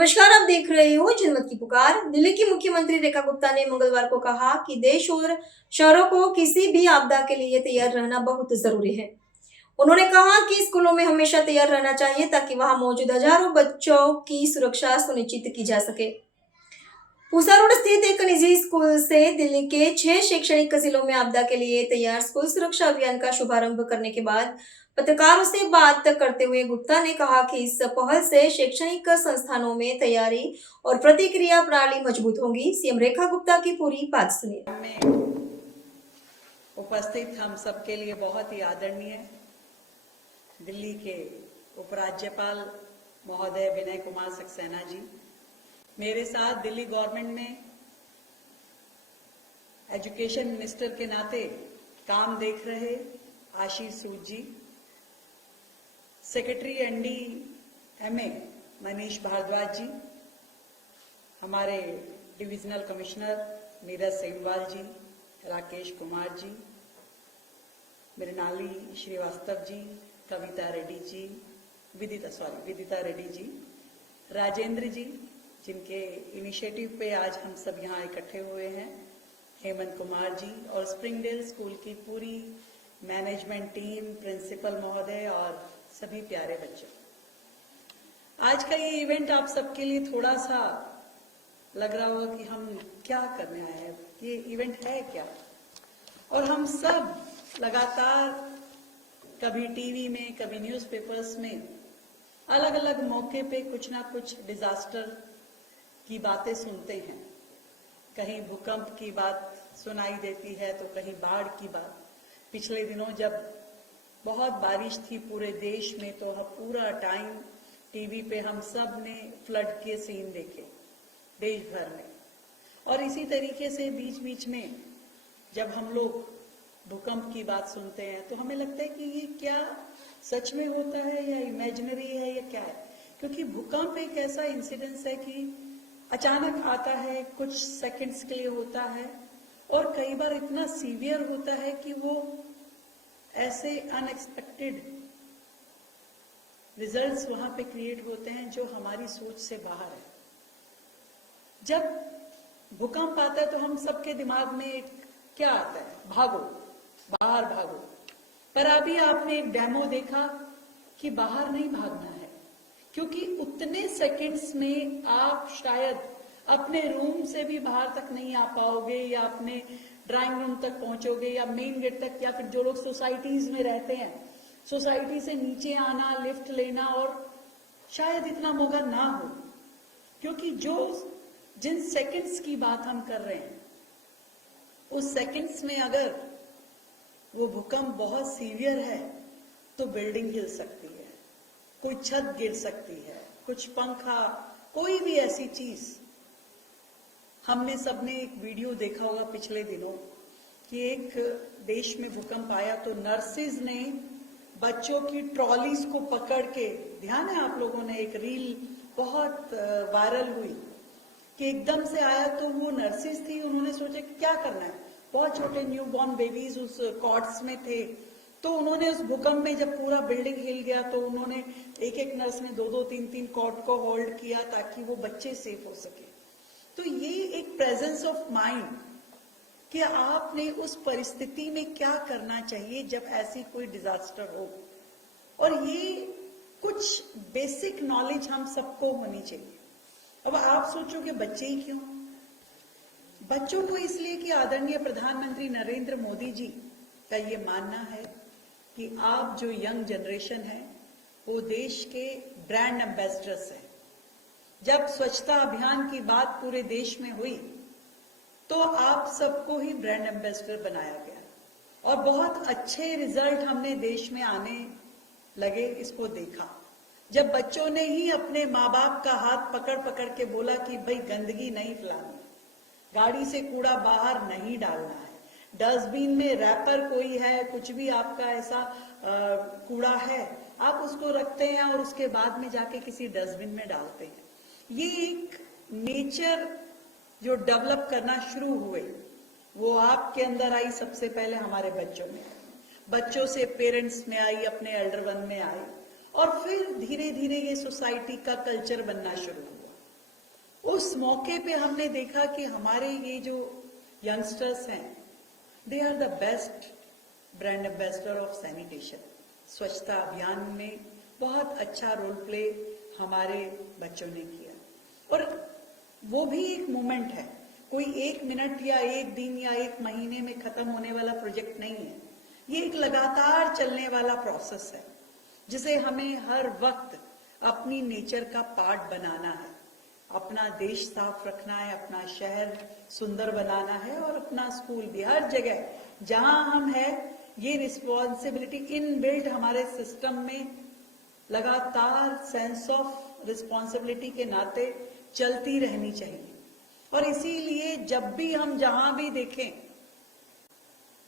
नमस्कार, आप देख रहे हो जनमत की पुकार। दिल्ली की मुख्यमंत्री रेखा गुप्ता ने मंगलवार को कहा कि देश और शहरों को किसी भी आपदा के लिए तैयार रहना बहुत जरूरी है। उन्होंने कहा कि स्कूलों में हमेशा तैयार रहना चाहिए ताकि वहां मौजूद हजारों बच्चों की सुरक्षा सुनिश्चित की जा सके। पूसा रोड स्थित एक निजी स्कूल से दिल्ली के 6 शैक्षणिक जिलों में आपदा के लिए तैयार स्कूल सुरक्षा अभियान का शुभारंभ करने के बाद पत्रकारों से बात करते हुए गुप्ता ने कहा कि इस पहल से शैक्षणिक संस्थानों में तैयारी और प्रतिक्रिया प्रणाली मजबूत होगी। सीएम रेखा गुप्ता की पूरी बात सुनिए। उपस्थित हम सबके लिए बहुत ही आदरणीय दिल्ली के उपराज्यपाल महोदय विनय कुमार सक्सेना जी, मेरे साथ दिल्ली गवर्नमेंट में एजुकेशन मिनिस्टर के नाते काम देख रहे आशीष सूद जी, सेक्रेटरी एनडीएमए मनीष भारद्वाज जी, हमारे डिविजनल कमिश्नर नीरज सेमवाल जी, राकेश कुमार जी, मृणाली श्रीवास्तव जी, कविता रेड्डी जी, विदिता रेड्डी जी, राजेंद्र जी, जिनके इनिशिएटिव पे आज हम सब यहाँ इकट्ठे हुए हैं, हेमंत कुमार जी और स्प्रिंगडेल स्कूल की पूरी मैनेजमेंट टीम, प्रिंसिपल महोदय और सभी प्यारे बच्चों। आज का ये इवेंट आप सबके लिए थोड़ा सा लग रहा होगा कि हम क्या करने आए हैं, ये इवेंट है क्या। और हम सब लगातार कभी टीवी में, कभी न्यूज़पेपर्स में अलग अलग मौके पे कुछ ना कुछ डिजास्टर की बातें सुनते हैं। कहीं भूकंप की बात सुनाई देती है तो कहीं बाढ़ की बात। पिछले दिनों जब बहुत बारिश थी पूरे देश में तो पूरा टाइम टीवी पे हम सब ने फ्लड के सीन देखे देश भर में। और इसी तरीके से बीच बीच में जब हम लोग भूकंप की बात सुनते हैं तो हमें लगता है कि ये क्या सच में होता है या इमेजिनरी है या क्या है, क्योंकि भूकंप एक ऐसा इंसिडेंस है कि अचानक आता है, कुछ सेकंड्स के लिए होता है और कई बार इतना सीवियर होता है कि वो ऐसे अनएक्सपेक्टेड रिजल्ट्स वहां पे क्रिएट होते हैं जो हमारी सोच से बाहर है। जब भूकंप आता है तो हम सबके दिमाग में क्या आता है? भागो, बाहर भागो। पर अभी आपने एक डेमो देखा कि बाहर नहीं भागना है, क्योंकि उतने सेकंड्स में आप शायद अपने रूम से भी बाहर तक नहीं आ पाओगे या अपने ड्राइंग रूम तक पहुंचोगे या मेन गेट तक, या फिर जो लोग सोसाइटीज में रहते हैं सोसाइटी से नीचे आना, लिफ्ट लेना, और शायद इतना मौका ना हो, क्योंकि जिन सेकंड्स की बात हम कर रहे हैं उस सेकंड्स में अगर वो भूकंप बहुत सीवियर है तो बिल्डिंग हिल सकती है, कोई छत गिर सकती है, कुछ पंखा, कोई भी ऐसी चीज। हमने सबने एक वीडियो देखा होगा पिछले दिनों कि एक देश में भूकंप आया तो नर्सिस ने बच्चों की ट्रॉलीज को पकड़ के, ध्यान है आप लोगों ने, एक रील बहुत वायरल हुई कि एकदम से आया तो वो नर्सिस थी, उन्होंने सोचा कि क्या करना है, बहुत छोटे न्यूबॉर्न बेबीज उस कॉट्स में थे, तो उन्होंने उस भूकंप में जब पूरा बिल्डिंग हिल गया तो उन्होंने एक एक नर्स ने दो तीन कॉट को होल्ड किया ताकि वो बच्चे सेफ हो सके। तो ये एक प्रेजेंस ऑफ माइंड कि आपने उस परिस्थिति में क्या करना चाहिए जब ऐसी कोई डिजास्टर हो, और ये कुछ बेसिक नॉलेज हम सबको होनी चाहिए। अब आप सोचोगे बच्चे ही क्यों? बच्चों को इसलिए कि आदरणीय प्रधानमंत्री नरेंद्र मोदी जी का ये मानना है कि आप जो यंग जनरेशन है वो देश के ब्रांड एम्बेसडर्स हैं। जब स्वच्छता अभियान की बात पूरे देश में हुई तो आप सबको ही ब्रांड एम्बेसडर बनाया गया और बहुत अच्छे रिजल्ट हमने देश में आने लगे। इसको देखा जब बच्चों ने ही अपने माँ बाप का हाथ पकड़ पकड़ के बोला कि भाई गंदगी नहीं फैलानी, गाड़ी से कूड़ा बाहर नहीं डालना है, डस्टबिन में रैपर कोई है, कुछ भी आपका ऐसा कूड़ा है आप उसको रखते हैं और उसके बाद में जाके किसी डस्टबिन में डालते हैं। ये एक नेचर जो डेवलप करना शुरू हुए वो आपके अंदर आई, सबसे पहले हमारे बच्चों में, बच्चों से पेरेंट्स में आई, अपने एल्डर वन में आई, और फिर धीरे धीरे ये सोसाइटी का कल्चर बनना शुरू हुआ। उस मौके पे हमने देखा कि हमारे ये जो यंगस्टर्स हैं, they are the best brand ambassador of sanitation. स्वच्छता अभियान में बहुत अच्छा रोल प्ले हमारे बच्चों ने किया, और वो भी एक मोमेंट है, कोई 1 मिनट या 1 दिन या 1 महीने में खत्म होने वाला प्रोजेक्ट नहीं है। ये एक लगातार चलने वाला प्रोसेस है जिसे हमें हर वक्त अपनी नेचर का पार्ट बनाना है। अपना देश साफ रखना है, अपना शहर सुंदर बनाना है, और अपना स्कूल भी, हर जगह जहां हम है, ये रिस्पॉन्सिबिलिटी इनबिल्ट हमारे सिस्टम में लगातार सेंस ऑफ रिस्पॉन्सिबिलिटी के नाते चलती रहनी चाहिए। और इसीलिए जब भी हम जहां भी देखें,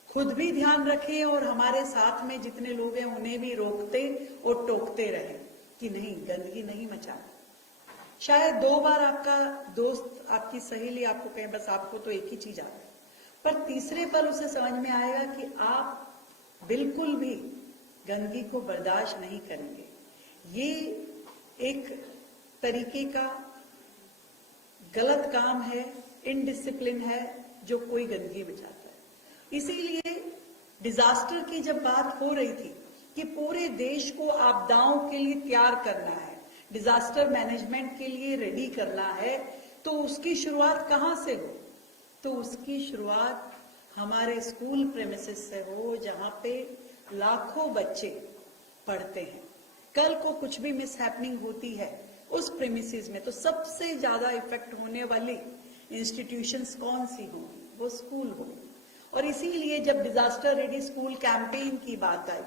खुद भी ध्यान रखें और हमारे साथ में जितने लोग हैं उन्हें भी रोकते और टोकते रहें कि नहीं, गंदगी नहीं मचाना। शायद 2 बार आपका दोस्त, आपकी सहेली आपको कहे बस आपको तो एक ही चीज आता है, पर तीसरे पर उसे समझ में आएगा कि आप बिल्कुल भी गंदगी को बर्दाश्त नहीं करेंगे। ये एक तरीके का गलत काम है, इनडिसिप्लिन है जो कोई गंदगी बचाता है। इसीलिए डिजास्टर की जब बात हो रही थी कि पूरे देश को आपदाओं के लिए तैयार करना है, डिजास्टर मैनेजमेंट के लिए रेडी करना है, तो उसकी शुरुआत कहां से हो? तो उसकी शुरुआत हमारे स्कूल प्रेमिसेस से हो, जहां पे लाखों बच्चे पढ़ते हैं। कल को कुछ भी मिसहैपनिंग होती है उस प्रेमिसेस में, तो सबसे ज्यादा इफेक्ट होने वाली इंस्टीट्यूशंस कौन सी होंगी? वो स्कूल होंगी। और इसीलिए जब डिजास्टर रेडी स्कूल कैंपेन की बात आई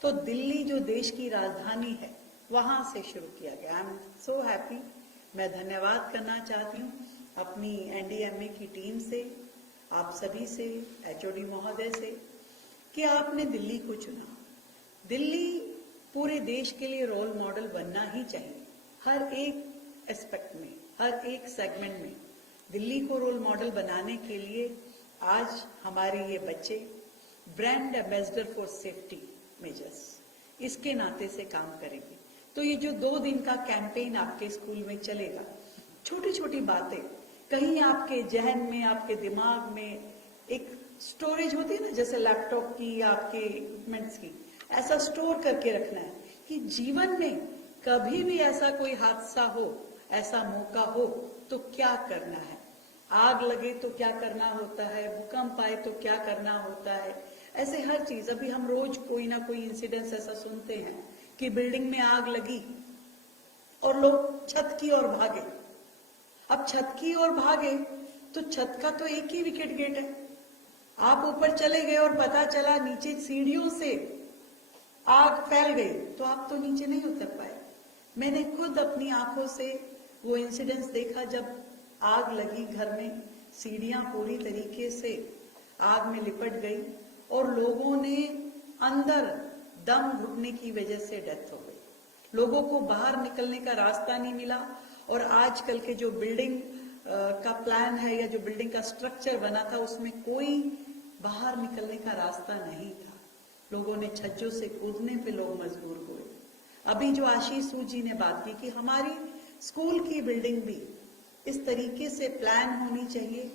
तो दिल्ली जो देश की राजधानी है वहां से शुरू किया गया। I am so happy. मैं धन्यवाद करना चाहती हूँ अपनी एनडीएमए की टीम से, आप सभी से, एचओडी महोदय से, कि आपने दिल्ली को चुना। दिल्ली पूरे देश के लिए रोल मॉडल बनना ही चाहिए, हर एक एस्पेक्ट में, हर एक सेगमेंट में। दिल्ली को रोल मॉडल बनाने के लिए आज हमारे ये बच्चे brand ambassador for safety measures, इसके नाते से काम करेंगे। तो ये जो 2 दिन का कैंपेन आपके स्कूल में चलेगा, छोटी छोटी बातें कहीं आपके जहन में, आपके दिमाग में एक स्टोरेज होती है ना, जैसे लैपटॉप की या आपके इक्विपमेंट्स की, ऐसा स्टोर करके रखना है कि जीवन में कभी भी ऐसा कोई हादसा हो, ऐसा मौका हो तो क्या करना है। आग लगे तो क्या करना होता है, भूकंप आए तो क्या करना होता है, ऐसे हर चीज। अभी हम रोज कोई ना कोई इंसिडेंस ऐसा सुनते हैं कि बिल्डिंग में आग लगी और लोग छत की ओर भागे। अब छत की ओर भागे तो छत का तो एक ही विकेट गेट है, आप ऊपर चले गए और पता चला नीचे सीढ़ियों से आग फैल गई तो आप तो नीचे नहीं उतर पाए। मैंने खुद अपनी आंखों से वो इंसिडेंस देखा, जब आग लगी घर में, सीढ़ियां पूरी तरीके से आग में लिपट गई और लोगों ने अंदर दम घुटने की वजह से डेथ हो गई। लोगों को बाहर निकलने का रास्ता नहीं मिला। और आजकल के जो बिल्डिंग का प्लान है या जो बिल्डिंग का स्ट्रक्चर बना था, उसमें कोई बाहर निकलने का रास्ता नहीं था। लोगों ने छज्जों से कूदने पे लोग मजबूर हुए। अभी जो आशीष सूद जी ने बात की कि हमारी स्कूल की बिल्डिंग भी इस तरीके से प्लान होनी चाहिए।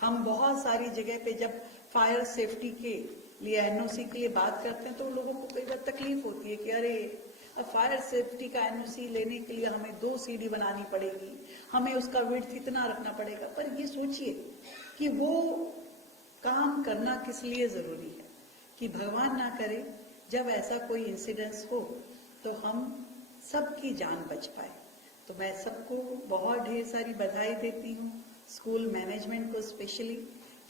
हम बहुत सारी जगह पे जब फायर सेफ्टी के लिए, एनओसी के लिए बात करते हैं तो लोगों को कई बार तकलीफ होती है कि अरे अब फायर सेफ्टी का एनओसी लेने के लिए हमें 2 सीढ़ी बनानी पड़ेगी, हमें उसका विड्थ इतना रखना पड़ेगा। पर ये सोचिए कि वो काम करना किस लिए जरूरी है, कि भगवान ना करे जब ऐसा कोई इंसिडेंस हो तो हम सबकी जान बच पाए। तो मैं सबको बहुत ढेर सारी बधाई देती हूँ, स्कूल मैनेजमेंट को स्पेशली,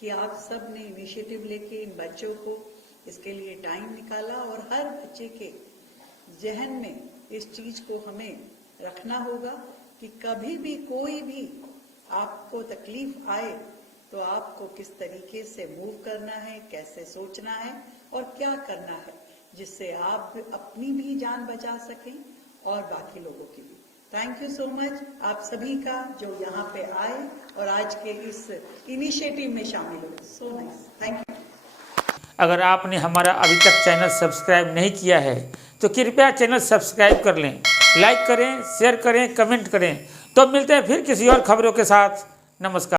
कि आप सब ने इनिशिएटिव लेके इन बच्चों को इसके लिए टाइम निकाला। और हर बच्चे के जहन में इस चीज को हमें रखना होगा कि कभी भी कोई भी आपको तकलीफ आए तो आपको किस तरीके से मूव करना है, कैसे सोचना है और क्या करना है, जिससे आप अपनी भी जान बचा सकें और बाकी लोगों की भी। थैंक यू सो मच आप सभी का जो यहाँ पे आए और आज के इस इनिशिएटिव में शामिल हुए। So nice, thank you. अगर आपने हमारा अभी तक चैनल सब्सक्राइब नहीं किया है तो कृपया चैनल सब्सक्राइब कर लें, लाइक करें, शेयर करें, कमेंट करें तो मिलते हैं फिर किसी और खबरों के साथ। नमस्कार।